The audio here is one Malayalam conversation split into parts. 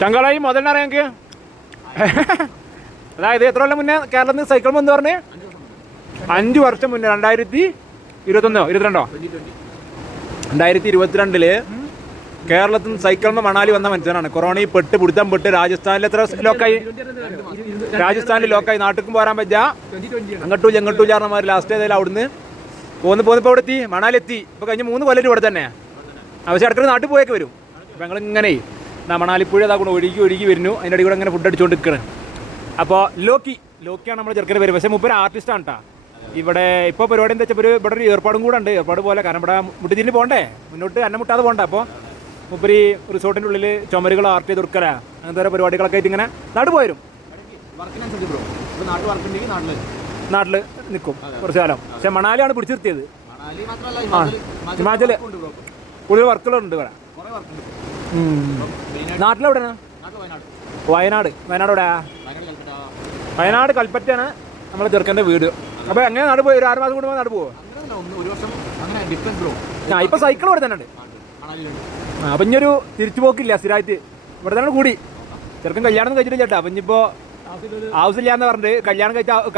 ചങ്കാളായി മുതലിനെ അറിയാം എനിക്ക്. അതായത് എത്ര കൊല്ലം മുന്നേ കേരളത്തിൽ നിന്ന് സൈക്കിൾ എന്ന് പറഞ്ഞ് 5 വർഷം മുന്നേ 2022 2022 കേരളത്തിൽ നിന്ന് സൈക്കിളിന് മണാലി വന്ന മനുഷ്യനാണ്. കൊറോണയിൽ പിടുത്തം പെട്ട് രാജസ്ഥാനിൽ എത്ര ലോക്കായി, രാജസ്ഥാനിൽ ലോക്കായി, നാട്ടിൽ പോരാൻ പറ്റാ, അങ്ങോട്ടും ചെങ്ങോട്ടും ചേർന്നമാര് ലാസ്റ്റ് ഏതായാലും അവിടുന്ന് പോന്നിപ്പോൾ ഇവിടെ എത്തി, മണാലി എത്തി. ഇപ്പോൾ കഴിഞ്ഞ് 3 കൊല്ലം ഇവിടെ തന്നെ. പക്ഷേ ഇടയ്ക്ക് നാട്ടിൽ പോയൊക്കെ വരും. അപ്പം ഞങ്ങളിങ്ങനെ മണാലിപ്പുഴ ഇതാക്കണം ഒഴുകി വരുന്നു. അതിൻ്റെ അടി കൂടെ അങ്ങനെ ഫുഡ് അടിച്ചുകൊണ്ട് നിൽക്കണം. അപ്പോൾ ലോക്കിയാണ് നമ്മുടെ ചെറുക്കൻ്റെ പേര്. പക്ഷേ മുപ്പൊരു ആർട്ടിസ്റ്റാണ് കേട്ടോ. ഇവിടെ ഇപ്പോൾ പരിപാടി എന്താ വെച്ചാൽ ഇവിടെ ഒരു ഏർപ്പാടും കൂടെ ഉണ്ട്. ഏർപ്പാട് പോലെ കാരണം ഇവിടെ മുട്ടിതിരിഞ്ഞ് പോകണ്ടേ, മുന്നോട്ട് അന്നം മുട്ടാതെ പോകണ്ടേ. അപ്പോൾ മുപ്പരി റിസോർട്ടിൻ്റെ ഉള്ളിൽ ചുമരുകൾ ആർട്ട് ചെയ്ത് കൊടുക്കല, അങ്ങനത്തെ ഓരോ പരിപാടികളൊക്കെ ആയിട്ട് ഇങ്ങനെ നാട് പോരും. നാട്ടിൽ നിൽക്കും കുറച്ച് കാലം. പക്ഷെ മണാലിയാണ് പിടിച്ചു നിർത്തിയത്. ഹിമാചൽ കൂടുതൽ വർക്കുകളുണ്ട് ഇവിടെ. നാട്ടിലെവിടെയാണ്? വയനാട് എവിടെയാ? വയനാട് കൽപ്പറ്റയാണ് നമ്മളെ ചെറുക്കൻ്റെ വീട്. അപ്പോൾ എങ്ങനെ നാട് പോയി? ഒരു 6 മാസം കൂടുമ്പോൾ നാട് പോവോ? ഇപ്പൊ സൈക്കിൾ ഇവിടെ തന്നെ ഉണ്ട്. അപ്പം ഇനിയൊരു തിരിച്ചു പോക്കില്ല സ്ഥിരമായിട്ട് ഇവിടെ തന്നെ കൂടി. ചെറുക്കൻ കല്യാണം കഴിച്ചിട്ട് ചേട്ടാ. അപ്പം ഇനിയിപ്പോൾ ആവശ്യമില്ലാന്ന് പറഞ്ഞിട്ട്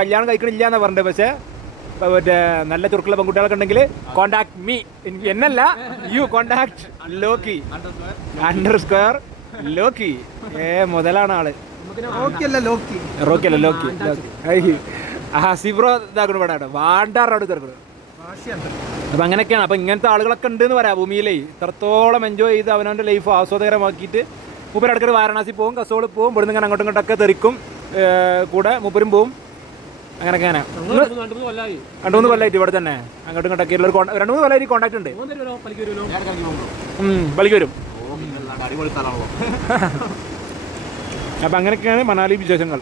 കല്യാണം കഴിക്കണില്ല എന്ന് പറഞ്ഞിട്ട്. പക്ഷേ മറ്റേ നല്ല ചുരുക്കുള്ള പെൺകുട്ടികളൊക്കെ ഉണ്ടെങ്കിൽ കോണ്ടാക്ട് മീ, എന്നല്ല യു കോണ്ടാക്ട് ലോക്കി _ലോക്കി. മുതലാണ് ആള്. റോക്കി അല്ല ലോക്കി. സിബ്രോ ഇതാക്കണം ഇവിടെ വാണ്ടാറോട് ചെറുക്കണം. അപ്പം അങ്ങനെയൊക്കെയാണ്. അപ്പം ഇങ്ങനത്തെ ആളുകളൊക്കെ ഉണ്ടെന്ന് പറയാം ഭൂമിയിലേ. ഇത്രത്തോളം എൻജോയ് ചെയ്ത് അവനവൻ്റെ ലൈഫ് ആസ്വാദകരമാക്കിയിട്ട് മൂപ്പര് ഇടയ്ക്ക് വാരണാസി പോകും, കസോളിൽ പോകും, ഇവിടുന്ന് ഇങ്ങനെ അങ്ങോട്ടും ഇങ്ങോട്ടൊക്കെ തെറിക്കും. കൂടെ മൂപ്പരും പോവും. അങ്ങനെയൊക്കെ 2-3 കൊല്ലമായിട്ട് ഇവിടെ തന്നെ അങ്ങോട്ടും ഇങ്ങോട്ടൊക്കെ ഉള്ള 2-3 കൊല്ലമായിട്ട് കോൺടാക്ട് ഉണ്ട്. പലിക്ക് വരും. അപ്പം അങ്ങനെയൊക്കെയാണ് മണാലി വിശേഷങ്ങൾ.